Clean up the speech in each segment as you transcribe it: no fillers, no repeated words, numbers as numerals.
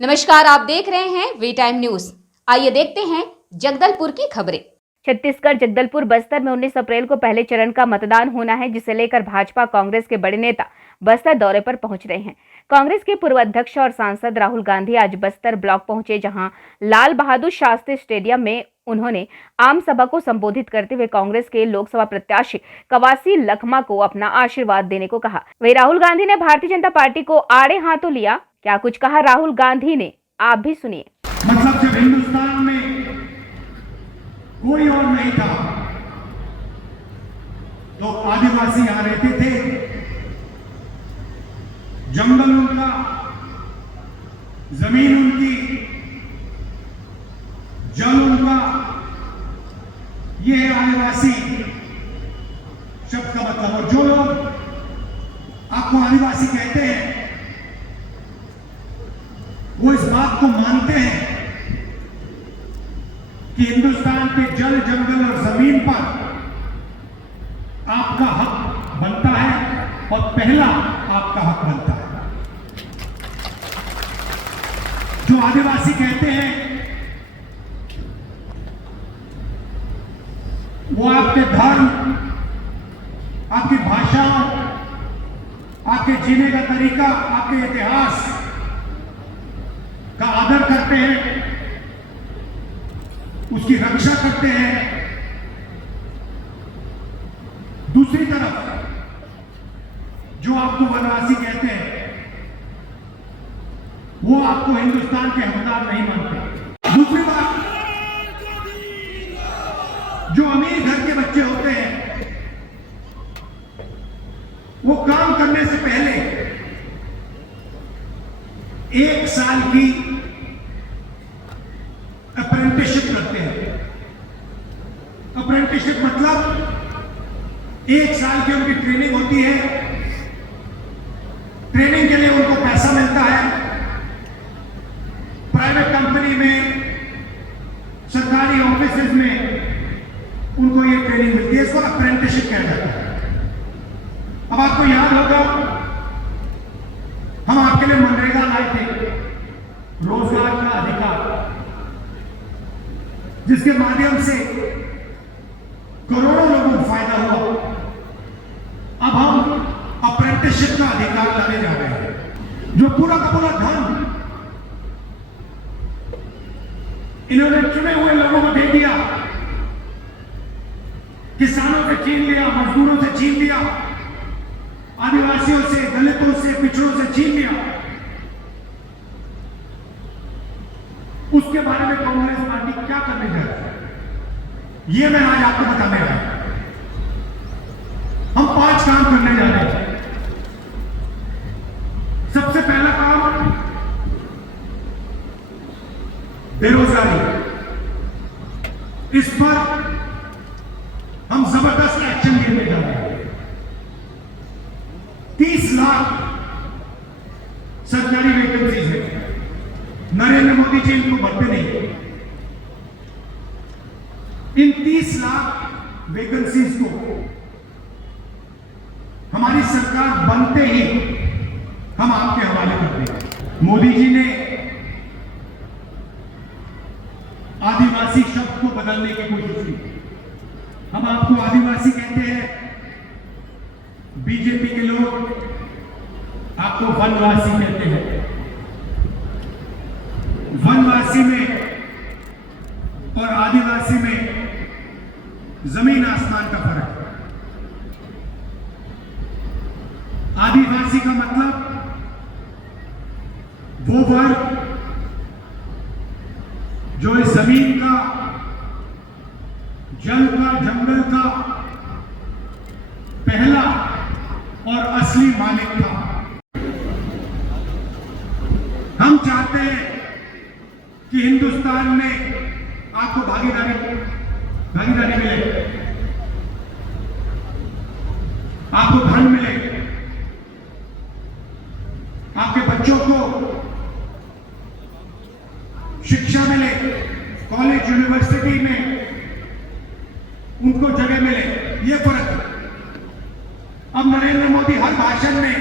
नमस्कार, आप देख रहे हैं वी टाइम न्यूज। आइए देखते हैं जगदलपुर की खबरें। छत्तीसगढ़ जगदलपुर बस्तर में 19 अप्रैल को पहले चरण का मतदान होना है, जिसे लेकर भाजपा कांग्रेस के बड़े नेता बस्तर दौरे पर पहुंच रहे हैं। कांग्रेस के पूर्व अध्यक्ष और सांसद राहुल गांधी आज बस्तर ब्लॉक पहुंचे, जहां लाल बहादुर शास्त्री स्टेडियम में उन्होंने आम सभा को संबोधित करते हुए कांग्रेस के लोकसभा प्रत्याशी कवासी लखमा को अपना आशीर्वाद देने को कहा। वहीं राहुल गांधी ने भारतीय जनता पार्टी को आड़े हाथों लिया। क्या कुछ कहा राहुल गांधी ने, आप भी सुनिए। मतलब जब हिंदुस्तान में कोई और नहीं था तो आदिवासी यहां रहते थे, जंगल उनका, जमीन उनकी, जल उनका। ये है आदिवासी शब्द का मतलब। और जो लोग आपको आदिवासी कहते हैं वो इस बात को मानते हैं कि हिंदुस्तान के जल, जंगल और जमीन पर आपका हक बनता है और पहला आपका हक बनता है। जो आदिवासी कहते हैं वो आपके धर्म, आपकी भाषा, आपके जीने का तरीका, आपके इतिहास का आदर करते हैं, उसकी रक्षा करते हैं। दूसरी तरफ जो आपको वनवासी कहते हैं वो आपको हिंदुस्तान के हकदार नहीं मानते। दूसरी बात, जो अमीर घर के बच्चे होते हैं वो काम करने से पहले 1 साल की अप्रेंटिसशिप करते हैं। अप्रेंटिसशिप मतलब 1 साल की उनकी ट्रेनिंग होती है। ट्रेनिंग के लिए उनको पैसा मिलता है। प्राइवेट कंपनी में, सरकारी ऑफिसेज में उनको ये ट्रेनिंग मिलती है। इसको अप्रेंटिसशिप कहा जाता है। अब आपको याद होगा, हम आपके लिए मनरेगा लाए थे, रोजगार का अधिकार, जिसके माध्यम से करोड़ों लोगों को फायदा हुआ। अब हम अप्रेंटिसशिप का अधिकार लाने जा रहे हैं। जो पूरा का पूरा धन इन्होंने चुने हुए लोगों को दे दिया, किसानों से छीन लिया, मजदूरों से छीन लिया, आदिवासियों से, दलितों से, पिछड़ों से छीन लिया। उसके बारे में कांग्रेस पार्टी क्या करने जा रही है, ये मैं आज आपको बताने आया हूं। हम 5 काम करने जा रहे हैं। सबसे पहला काम बेरोजगारी। इस पर हम जबरदस्त एक्शन लेने जा रहे हैं। 30 लाख सरकारी वैकेंसीज है। नरेंद्र मोदी जी इनको भरते नहीं। इन 30 लाख वैकेंसीज को हमारी सरकार बनते ही हम आपके हवाले कर देंगे। मोदी जी ने आदिवासी शब्द को बदलने की कोशिश की। हम आपको आदिवासी कहते हैं, बीजेपी के लोग आपको वनवासी कहते हैं। वनवासी में और आदिवासी में जमीन आसमान का फर्क है। आदिवासी का मतलब वो वर्ग जो इस जमीन का, जल का, जंगल का पहला और असली मालिक था। हम चाहते हैं कि हिंदुस्तान में आपको भागीदारी मिले, आपको धन मिले, आपके बच्चों को शिक्षा मिले, कॉलेज, यूनिवर्सिटी में उनको जगह मिले। ये फर्क है। अब नरेंद्र मोदी हर भाषण में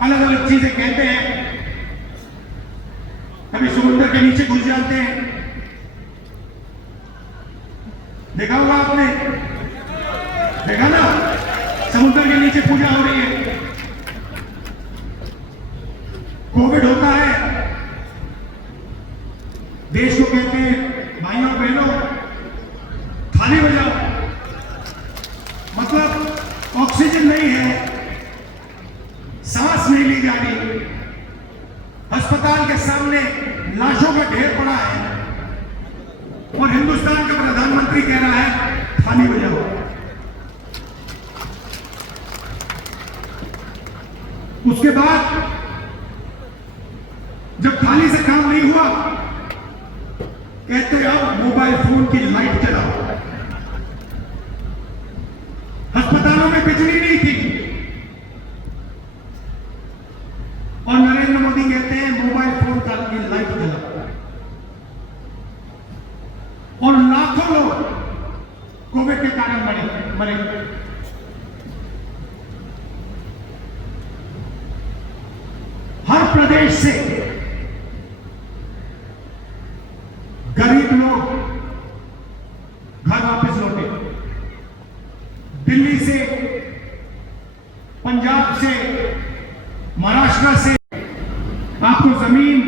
अलग अलग चीजें कहते हैं, समुद्र के नीचे घुस जाते हैं। देखा होगा आपने, देखा ना, समुद्र के नीचे पूजा हो रही है। कोविड होता है, देश को कहते हैं भाइयों बहनों थाली बजाओ, मतलब ऑक्सीजन नहीं है, सांस नहीं ली जा रही, अस्पताल के सामने लाशों का ढेर पड़ा है और हिंदुस्तान का प्रधानमंत्री कह रहा है थाली बजाओ। उसके बाद जब थाली से काम नहीं हुआ, कहते अब मोबाइल फोन की लाइट जलाओ। अस्पतालों में बिजली नहीं थी और नरेंद्र मोदी कहते हैं मोबाइल फोन की लाइट जलाओ, और लाखों लोग कोविड के कारण मरे। हर प्रदेश से गरीब लोग घर वापस लौटे, दिल्ली से, पंजाब से, महाराष्ट्र से। आपको जमीन,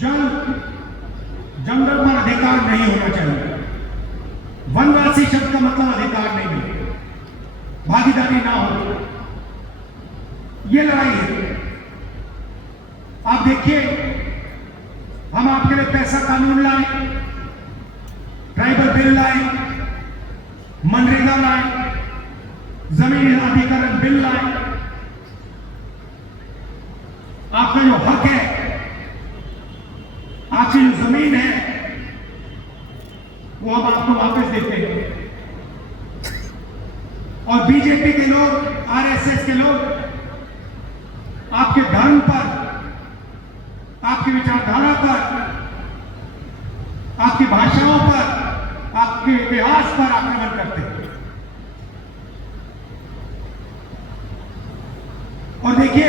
जल, जंगल पर अधिकार नहीं होना चाहिए। वनवासी शब्द का मतलब अधिकार नहीं है, भागीदारी ना हो, ये लड़ाई है। आप देखिए, हम आपके लिए पैसा कानून लाए, ट्राइबल बिल लाए, मनरेगा लाए, जमीन अधिग्रहण बिल लाए। आपका जो हक है, आपकी जो जमीन है, वो हम आपको वापस देते हैं। और बीजेपी के लोग, आरएसएस के लोग आपके धर्म पर, आपकी विचारधारा पर, आपकी भाषाओं पर, आपके इतिहास पर आक्रमण करते हैं। और देखिए,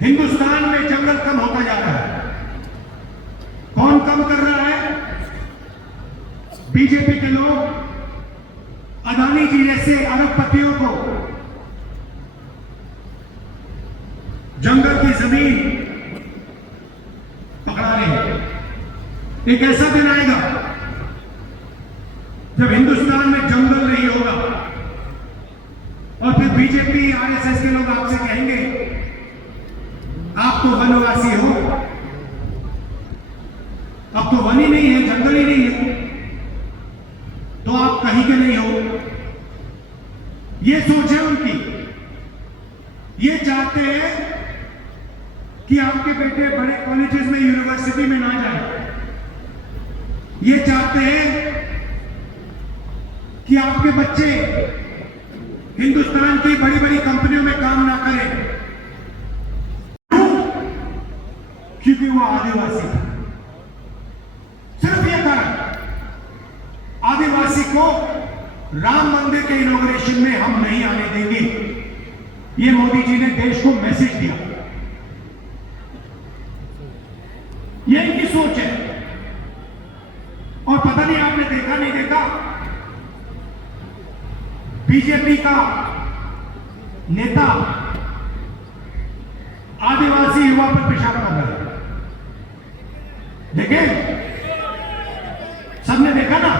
हिंदुस्तान में जंगल कम होता जा रहा है। कौन कम कर रहा है? बीजेपी के लोग अदानी जी जैसे अरबपतियों को जंगल की जमीन पकड़ा रहे हैं। एक ऐसा दिन आएगा जब हिंदुस्तान में जंगल नहीं होगा और फिर बीजेपी, आरएसएस के लोग आपसे कहेंगे आप तो वनवासी हो, अब तो वन ही नहीं है, जंगल ही नहीं है, तो आप कहीं के नहीं हो। ये सोच है उनकी। ये चाहते हैं कि आपके बेटे बड़े कॉलेजेस में, यूनिवर्सिटी में ना जाए। ये चाहते हैं कि आपके बच्चे हिंदुस्तान की बड़ी बड़ी कंपनियों में काम ना करें, क्योंकि वो आदिवासी था। सिर्फ ये कारण, आदिवासी को राम मंदिर के इनॉग्रेशन में हम नहीं आने देंगे। ये मोदी जी ने देश को मैसेज दिया। ये इनकी सोच है। और पता नहीं आपने देखा नहीं देखा, बीजेपी का नेता आदिवासी युवा पर पेशाब कर रहा है। देखे, सबने देखा ना,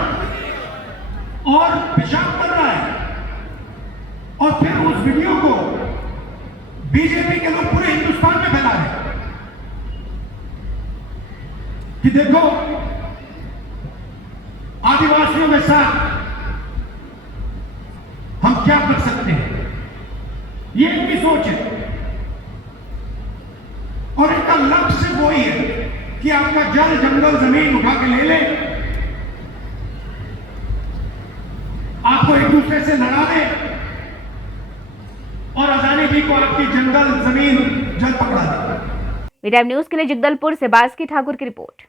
और पेशाब कर रहा है। और फिर उस वीडियो को बीजेपी के लोग पूरे हिंदुस्तान में फैला रहे हैं कि देखो आदिवासियों के साथ हम क्या कर सकते हैं। ये इनकी सोच है और इनका लक्ष्य वही है कि आपका जल, जंगल, जमीन उठा के ले ले, आपको एक दूसरे से लड़ा दे और अदानी जी को आपकी जंगल, जमीन, जल पकड़ा दे। वी टाइम न्यूज के लिए जगदलपुर से बास्की ठाकुर की रिपोर्ट।